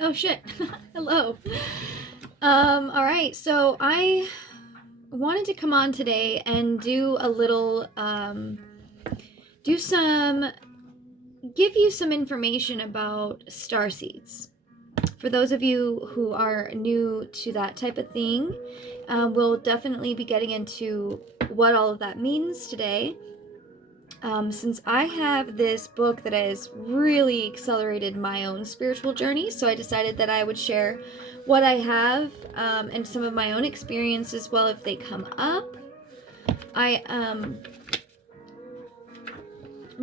Oh shit. Hello. All right. So I wanted to come on today and do a little do some give you some information about star seeds. For those of you who are new to that type of thing, we'll definitely be getting into what all of that means today. Since I have this book that has really accelerated my own spiritual journey, so I decided that I would share what I have and some of my own experiences as well if they come up. I'm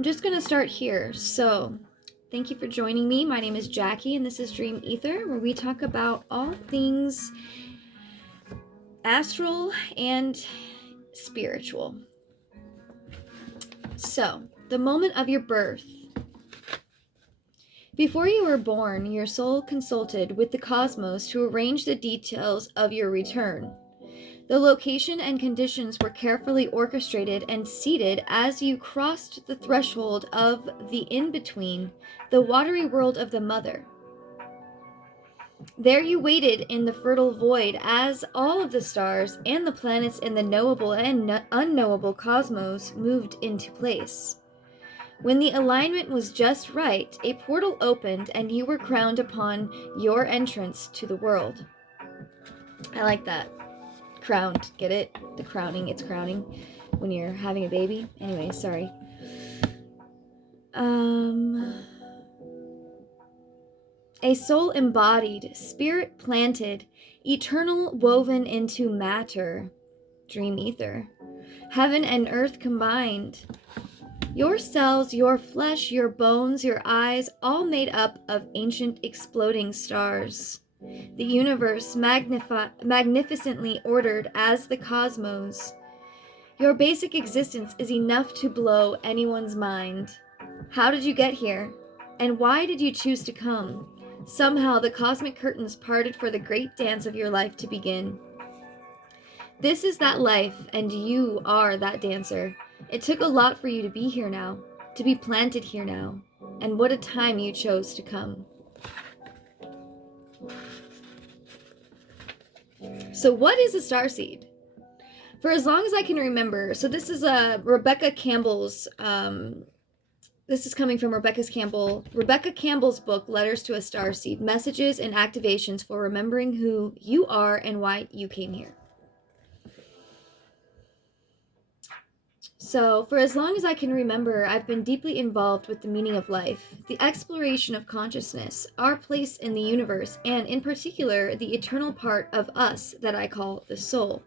just gonna start here. So, thank you for joining me. My name is Jackie, and this is Dream Ether, where we talk about all things astral and spiritual. So, the moment of your birth. Before you were born, your soul consulted with the cosmos to arrange the details of your return. The location and conditions were carefully orchestrated and seated as you crossed the threshold of the in-between, the watery world of the mother. There you waited in the fertile void as all of the stars and the planets in the knowable and unknowable cosmos moved into place. When the alignment was just right, a portal opened and you were crowned upon your entrance to the world. I like that. Crowned. Get it? The crowning. It's crowning when you're having a baby. Anyway, sorry. A soul embodied, spirit planted, eternal woven into matter. Dream ether. Heaven and earth combined. Your cells, your flesh, your bones, your eyes, all made up of ancient exploding stars. The universe magnificently ordered as the cosmos. Your basic existence is enough to blow anyone's mind. How did you get here? And why did you choose to come? Somehow the cosmic curtains parted for the great dance of your life to begin. This is that life, and you are that dancer. It took a lot for you to be here now, to be planted here now, and what a time you chose to come. So what is a starseed? For as long as I can remember, so this is Rebecca Campbell's, this is coming from Rebecca Campbell's book, Letters to a Starseed, Messages and Activations for Remembering Who You Are and Why You Came Here. So, for as long as I can remember, I've been deeply involved with the meaning of life, the exploration of consciousness, our place in the universe, and in particular, the eternal part of us that I call the soul.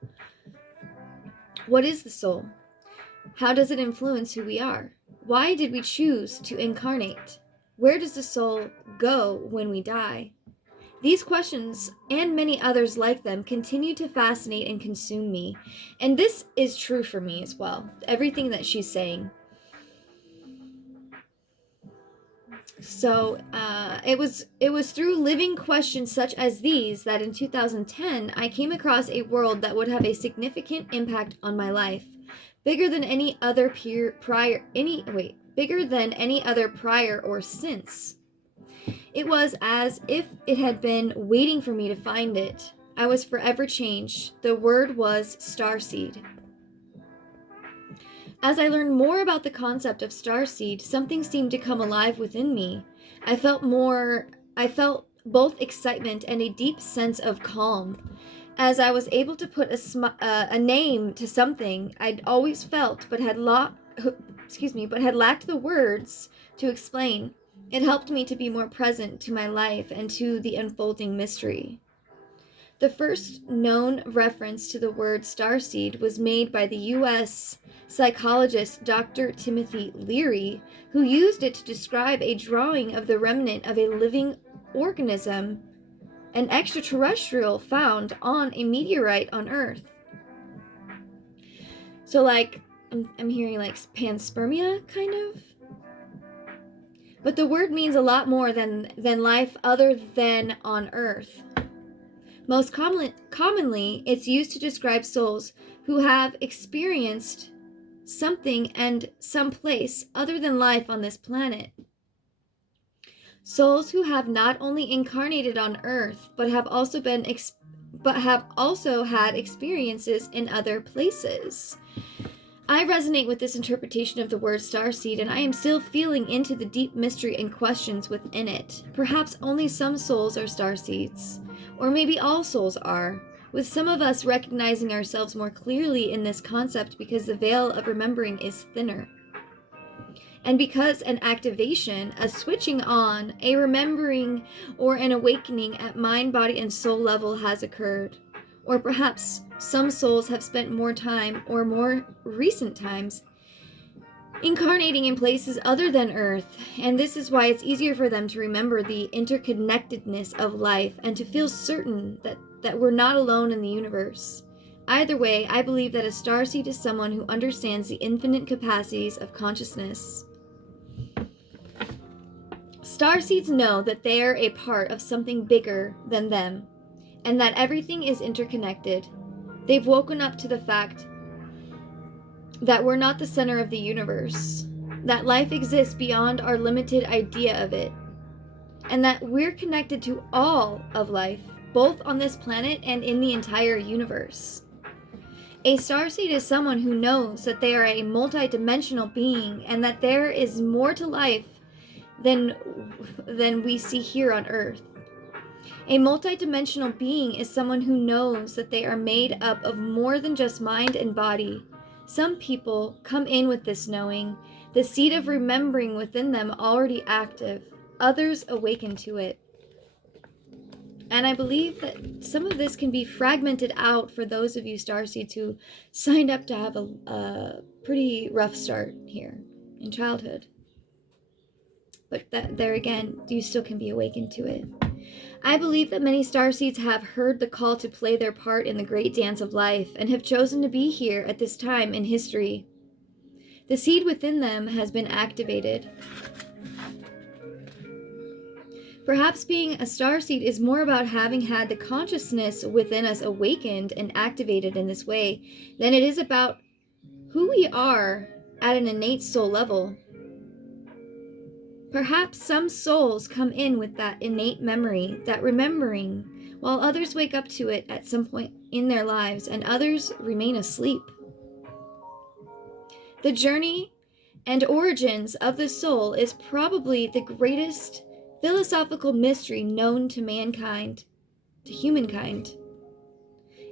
What is the soul? How does it influence who we are? Why did we choose to incarnate? Where does the soul go when we die? These questions, and many others like them, continue to fascinate and consume me. And this is true for me as well. Everything that she's saying. So it was through living questions such as these that in 2010 I came across a world that would have a significant impact on my life, bigger than any other bigger than any other prior or since. It was as if it had been waiting for me to find it. I was forever changed. The word was Starseed. As I learned more about the concept of Starseed, something seemed to come alive within me. I felt both excitement and a deep sense of calm, as I was able to put a name to something I'd always felt but had lacked the words to explain. It helped me to be more present to my life and to the unfolding mystery. The first known reference to the word starseed was made by the U.S. psychologist Dr. Timothy Leary, who used it to describe a drawing of the remnant of a living organism, an extraterrestrial found on a meteorite on Earth. So, like, I'm hearing like panspermia, kind of. But the word means a lot more than life other than on Earth. Most commonly, it's used to describe souls who have experienced something and some place other than life on this planet. souls who have not only incarnated on Earth, but have also had experiences in other places. I resonate with this interpretation of the word starseed, and I am still feeling into the deep mystery and questions within it. Perhaps only some souls are starseeds, or maybe all souls are, with some of us recognizing ourselves more clearly in this concept because the veil of remembering is thinner. And because an activation, a switching on, a remembering, or an awakening at mind, body, and soul level has occurred. Or perhaps some souls have spent more time, or more recent times, incarnating in places other than Earth, and this is why it's easier for them to remember the interconnectedness of life and to feel certain that we're not alone in the universe. Either way, I believe that a starseed is someone who understands the infinite capacities of consciousness. Starseeds know that they are a part of something bigger than them, and that everything is interconnected. They've woken up to the fact that we're not the center of the universe, that life exists beyond our limited idea of it, and that we're connected to all of life, both on this planet and in the entire universe. A starseed is someone who knows that they are a multidimensional being and that there is more to life than we see here on Earth. A multidimensional being is someone who knows that they are made up of more than just mind and body. Some people come in with this knowing, the seed of remembering within them already active. Others awaken to it. And I believe that some of this can be fragmented out for those of you starseeds who signed up to have a pretty rough start here in childhood. But there again, you still can be awakened to it. I believe that many starseeds have heard the call to play their part in the great dance of life and have chosen to be here at this time in history. The seed within them has been activated. Perhaps being a starseed is more about having had the consciousness within us awakened and activated in this way than it is about who we are at an innate soul level. Perhaps some souls come in with that innate memory, that remembering, while others wake up to it at some point in their lives and others remain asleep. The journey and origins of the soul is probably the greatest philosophical mystery known to mankind, to humankind.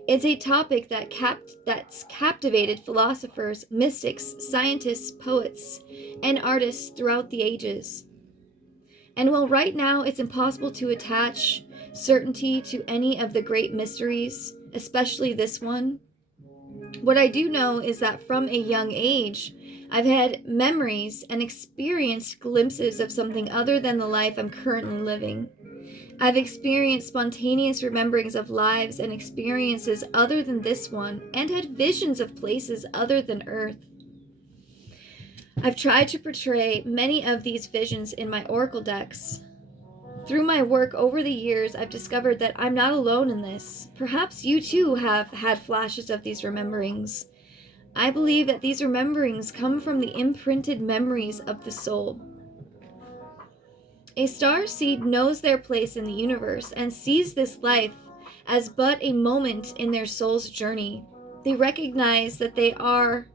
It's a topic that's captivated philosophers, mystics, scientists, poets, and artists throughout the ages. And while right now it's impossible to attach certainty to any of the great mysteries, especially this one, what I do know is that from a young age, I've had memories and experienced glimpses of something other than the life I'm currently living. I've experienced spontaneous rememberings of lives and experiences other than this one, and had visions of places other than Earth. I've tried to portray many of these visions in my oracle decks. Through my work over the years, I've discovered that I'm not alone in this. Perhaps you too have had flashes of these rememberings. I believe that these rememberings come from the imprinted memories of the soul. A starseed knows their place in the universe and sees this life as but a moment in their soul's journey. They recognize that they are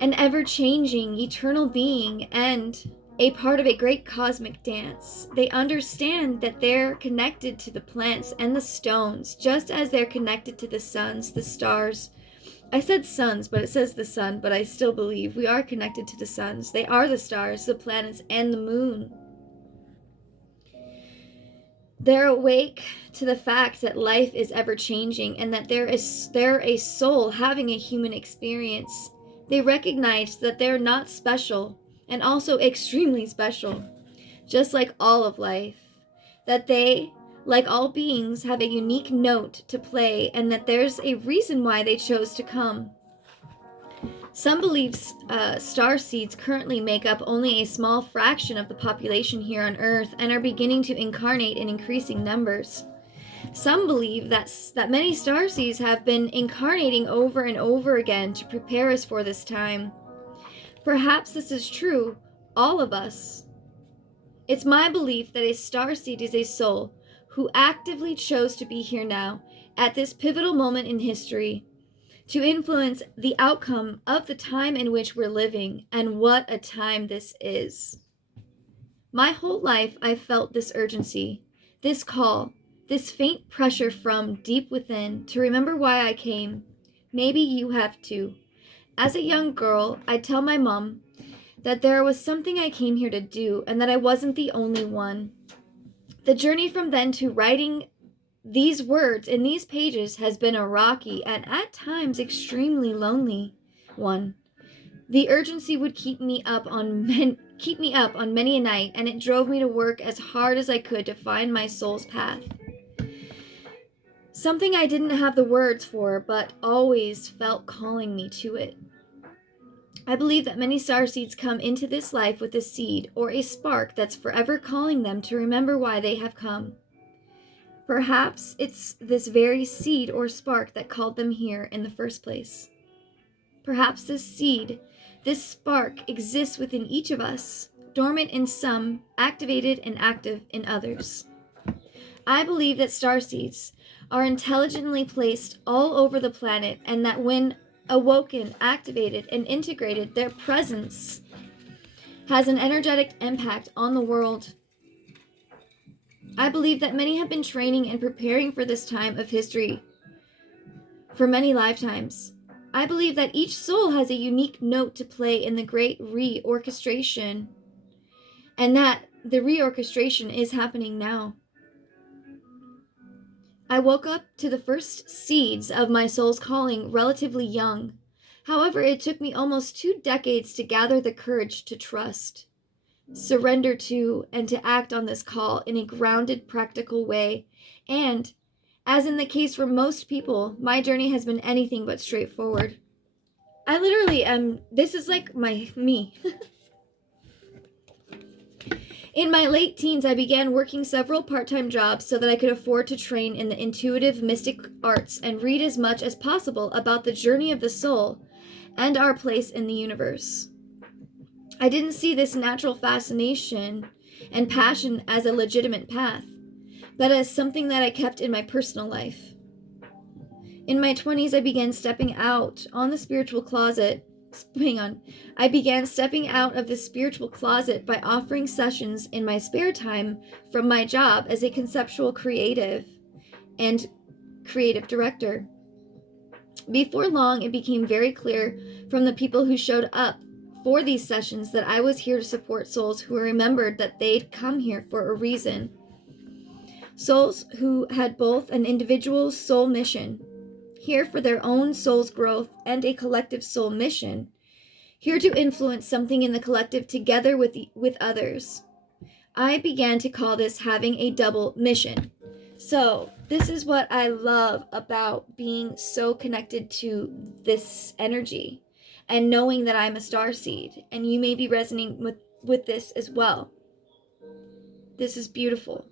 an ever-changing, eternal being and a part of a great cosmic dance. They understand that they're connected to the plants and the stones, just as they're connected to the suns, the stars. I said suns, but it says the sun, but I still believe we are connected to the suns. They are the stars, the planets, and the moon. They're awake to the fact that life is ever-changing and that they're a soul having a human experience. They recognize that they're not special, and also extremely special, just like all of life. That they, like all beings, have a unique note to play, and that there's a reason why they chose to come. Some believe starseeds currently make up only a small fraction of the population here on Earth and are beginning to incarnate in increasing numbers. Some believe that many starseeds have been incarnating over and over again to prepare us for this time. Perhaps this is true, all of us. It's my belief that a starseed is a soul who actively chose to be here now, at this pivotal moment in history, to influence the outcome of the time in which we're living, and what a time this is. My whole life I've felt this urgency, this call, this faint pressure from deep within to remember why I came. Maybe you have too. As a young girl, I'd tell my mom that there was something I came here to do and that I wasn't the only one. The journey from then to writing these words in these pages has been a rocky and at times extremely lonely one. The urgency would keep me up on many a night, and it drove me to work as hard as I could to find my soul's path. Something I didn't have the words for, but always felt calling me to it. I believe that many starseeds come into this life with a seed or a spark that's forever calling them to remember why they have come. Perhaps it's this very seed or spark that called them here in the first place. Perhaps this seed, this spark, exists within each of us, dormant in some, activated and active in others. I believe that starseeds are intelligently placed all over the planet, and that when awoken, activated, and integrated, their presence has an energetic impact on the world. I believe that many have been training and preparing for this time of history for many lifetimes. I believe that each soul has a unique note to play in the great reorchestration, and that the reorchestration is happening now. I woke up to the first seeds of my soul's calling relatively young. However, it took me almost 2 decades to gather the courage to trust, surrender to, and to act on this call in a grounded, practical way. And, as in the case for most people, my journey has been anything but straightforward. I literally am, this is like me. In my late teens, I began working several part-time jobs so that I could afford to train in the intuitive mystic arts and read as much as possible about the journey of the soul and our place in the universe. I didn't see this natural fascination and passion as a legitimate path, but as something that I kept in my personal life. In my 20s, I began stepping out on the spiritual closet. I began stepping out of the spiritual closet by offering sessions in my spare time from my job as a conceptual creative and creative director. Before long, it became very clear from the people who showed up for these sessions that I was here to support souls who remembered that they'd come here for a reason. Souls who had both an individual soul mission, here for their own soul's growth, and a collective soul mission, here to influence something in the collective together with others. I began to call this having a double mission. So this is what I love about being so connected to this energy and knowing that I'm a starseed, and you may be resonating with this as well. This is beautiful.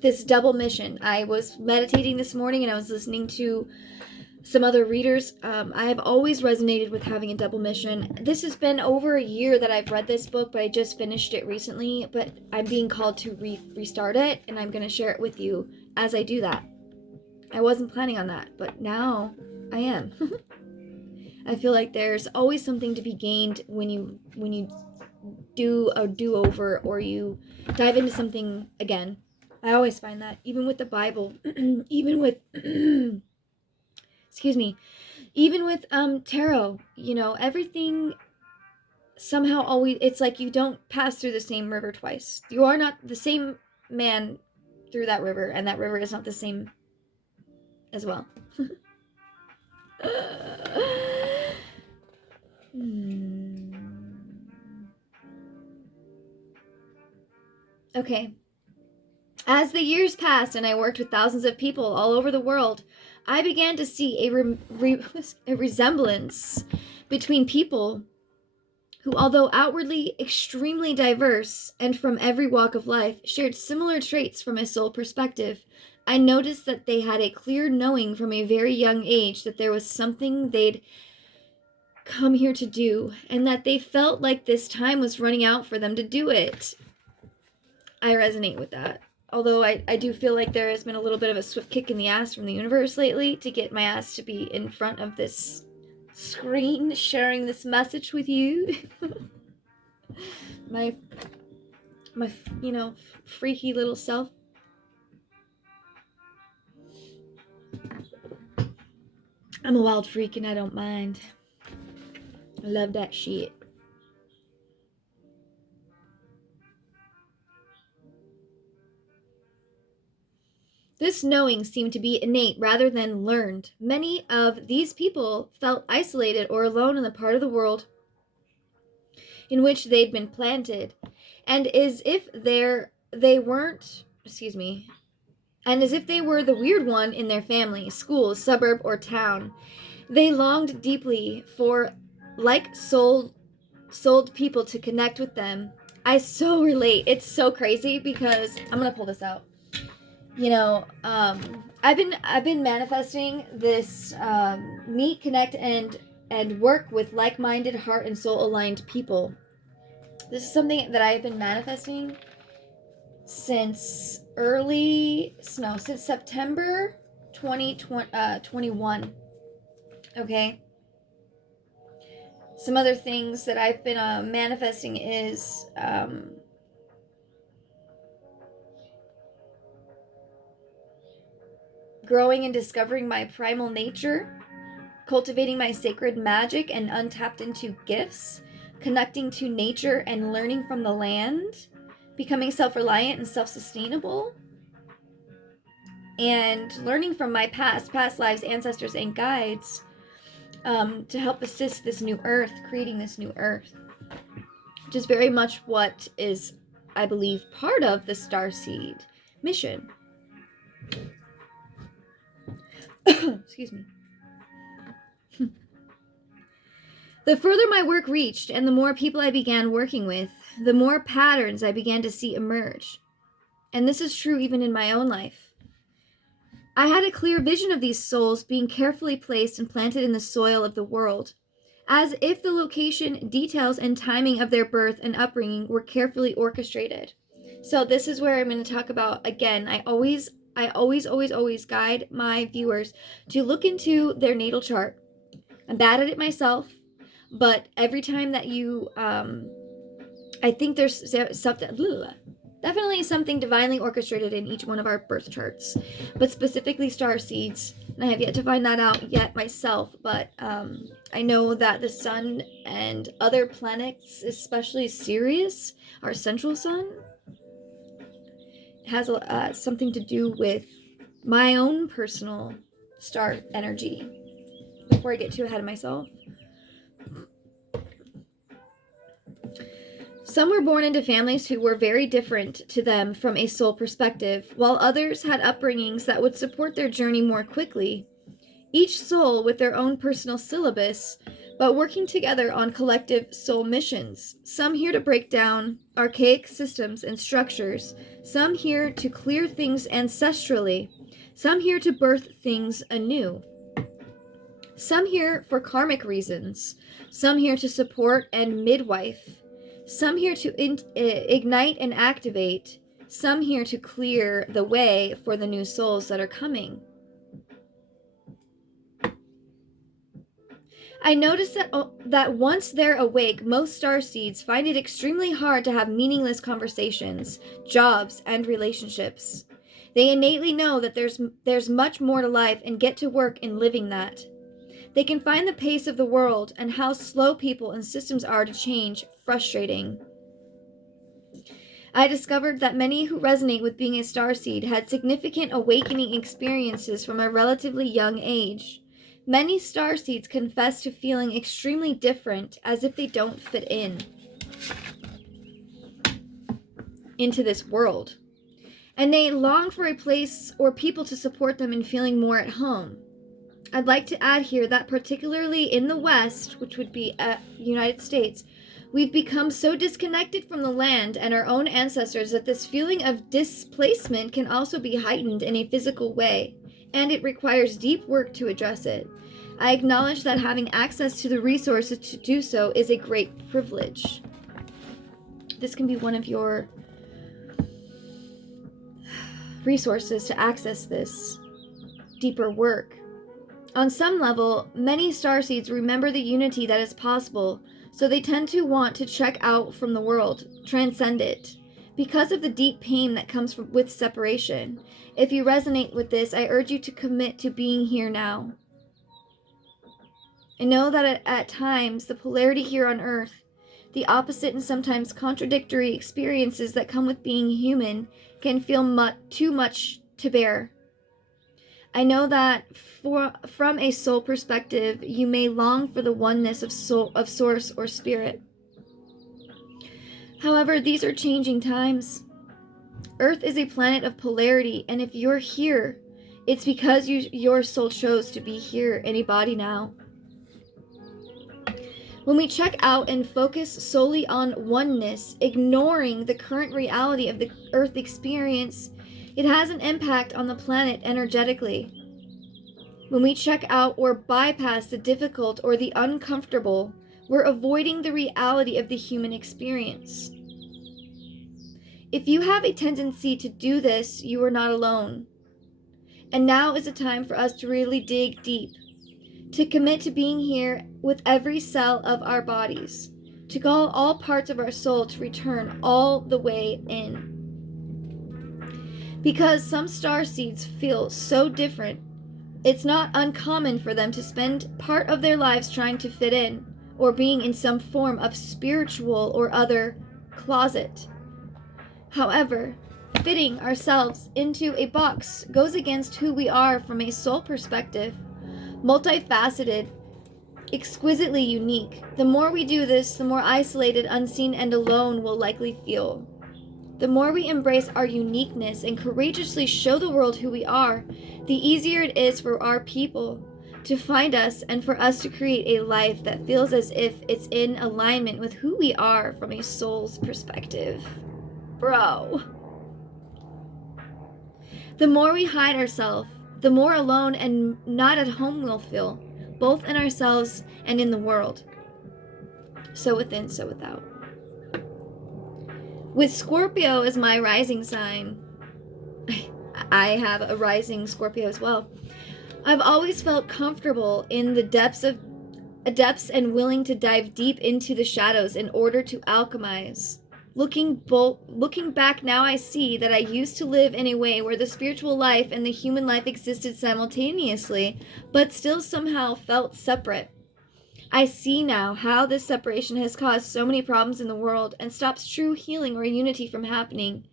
This double mission. I was meditating this morning and I was listening to some other readers. I have always resonated with having a double mission. This has been over a year that I've read this book, but I just finished it recently. But I'm being called to restart it, and I'm going to share it with you as I do that. I wasn't planning on that, but now I am. I feel like there's always something to be gained when you do a do-over or you dive into something again. I always find that, even with the Bible, even with even with tarot, everything somehow always, it's like you don't pass through the same river twice. You are not the same man through that river, and that river is not the same as well. Okay. As the years passed and I worked with thousands of people all over the world, I began to see a resemblance between people who, although outwardly extremely diverse and from every walk of life, shared similar traits from a soul perspective. I noticed that they had a clear knowing from a very young age that there was something they'd come here to do, and that they felt like this time was running out for them to do it. I resonate with that. Although I do feel like there has been a little bit of a swift kick in the ass from the universe lately to get my ass to be in front of this screen sharing this message with you. my freaky little self. I'm a wild freak and I don't mind. I love that shit. This knowing seemed to be innate rather than learned. Many of these people felt isolated or alone in the part of the world in which they'd been planted, and as if they were the weird one in their family, school, suburb, or town. They longed deeply for souled people to connect with them. I so relate. It's so crazy because I'm gonna pull this out. I've been manifesting this meet, connect, and work with like-minded, heart and soul aligned people. This is something that I've been manifesting since September 2021. Okay. Some other things that I've been manifesting is growing and discovering my primal nature, cultivating my sacred magic and untapped into gifts, connecting to nature and learning from the land, becoming self-reliant and self-sustainable, and learning from my past lives, ancestors, and guides to help assist this new earth, creating this new earth, which is very much what is, I believe, part of the Starseed mission. Excuse me. The further my work reached and the more people I began working with, the more patterns I began to see emerge. And this is true even in my own life. I had a clear vision of these souls being carefully placed and planted in the soil of the world, as if the location, details, and timing of their birth and upbringing were carefully orchestrated. So this is where I'm going to talk about, again, I always guide my viewers to look into their natal chart. I'm bad at it myself, but every time that you, I think there's definitely something divinely orchestrated in each one of our birth charts, but specifically starseeds. And I have yet to find that out yet myself, but I know that the sun and other planets, especially Sirius, our central sun, has something to do with my own personal star energy. Before I get too ahead of myself. Some were born into families who were very different to them from a soul perspective, while others had upbringings that would support their journey more quickly. Each soul with their own personal syllabus, but working together on collective soul missions. Some here to break down archaic systems and structures, some here to clear things ancestrally, some here to birth things anew. Some here for karmic reasons, some here to support and midwife, some here to ignite and activate, some here to clear the way for the new souls that are coming. I noticed that once they're awake, most starseeds find it extremely hard to have meaningless conversations, jobs, and relationships. They innately know that there's much more to life and get to work in living that. They can find the pace of the world and how slow people and systems are to change frustrating. I discovered that many who resonate with being a starseed had significant awakening experiences from a relatively young age. Many starseeds confess to feeling extremely different, as if they don't fit into this world. And they long for a place or people to support them in feeling more at home. I'd like to add here that particularly in the West, which would be United States, we've become so disconnected from the land and our own ancestors that this feeling of displacement can also be heightened in a physical way, and it requires deep work to address it. I acknowledge that having access to the resources to do so is a great privilege. This can be one of your resources to access this deeper work. On some level, many starseeds remember the unity that is possible, so they tend to want to check out from the world, transcend it, because of the deep pain that comes with separation. If you resonate with this, I urge you to commit to being here now. I know that at times, the polarity here on Earth, the opposite and sometimes contradictory experiences that come with being human, can feel too much to bear. I know that from a soul perspective, you may long for the oneness of source or spirit. However, these are changing times. Earth is a planet of polarity, and if you're here, it's because your soul chose to be here in a body now. When we check out and focus solely on oneness, ignoring the current reality of the Earth experience, it has an impact on the planet energetically. When we check out or bypass the difficult or the uncomfortable, we're avoiding the reality of the human experience. If you have a tendency to do this, you are not alone. And now is the time for us to really dig deep, to commit to being here with every cell of our bodies, to call all parts of our soul to return all the way in. Because some starseeds feel so different, it's not uncommon for them to spend part of their lives trying to fit in, or being in some form of spiritual or other closet. However, fitting ourselves into a box goes against who we are from a soul perspective. Multifaceted, exquisitely unique. The more we do this, the more isolated, unseen, and alone we'll likely feel. The more we embrace our uniqueness and courageously show the world who we are, the easier it is for our people to find us and for us to create a life that feels as if it's in alignment with who we are from a soul's perspective. Bro. The more we hide ourselves, the more alone and not at home we'll feel, both in ourselves and in the world. So within, so without. With Scorpio as my rising sign, I have a rising Scorpio as well. I've always felt comfortable in the depths and willing to dive deep into the shadows in order to alchemize. Looking back now, I see that I used to live in a way where the spiritual life and the human life existed simultaneously, but still somehow felt separate. I see now how this separation has caused so many problems in the world and stops true healing or unity from happening.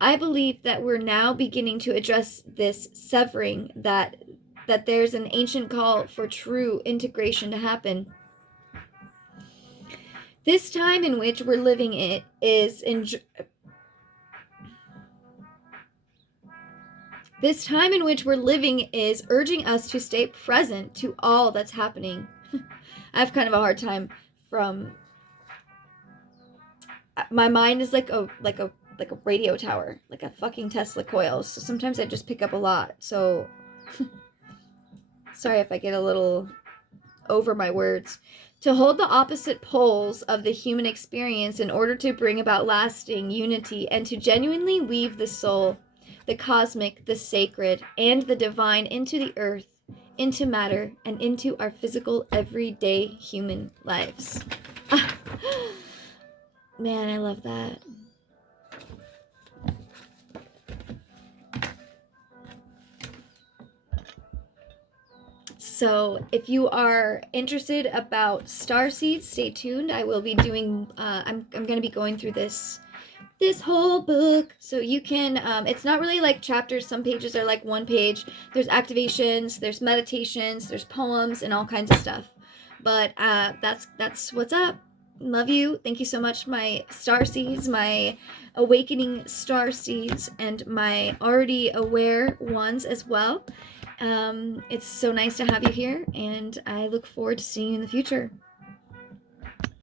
I believe that we're now beginning to address this severing, that there's an ancient call for true integration to happen. This time in which we're living is urging us to stay present to all that's happening. I have kind of a hard time my mind is like a radio tower, like a fucking Tesla coil. So sometimes I just pick up a lot. So sorry if I get a little over my words. To hold the opposite poles of the human experience in order to bring about lasting unity and to genuinely weave the soul, the cosmic, the sacred, and the divine into the earth, into matter, and into our physical, everyday human lives. Man, I love that. So if you are interested about Starseed, stay tuned. I will be doing, I'm going to be going through this whole book, so you can, it's not really like chapters. Some pages are like one page. There's activations, there's meditations, there's poems, and all kinds of stuff. But that's what's up. Love you. Thank you so much, my starseeds, my awakening starseeds, and my already aware ones as well. It's so nice to have you here, and I look forward to seeing you in the future.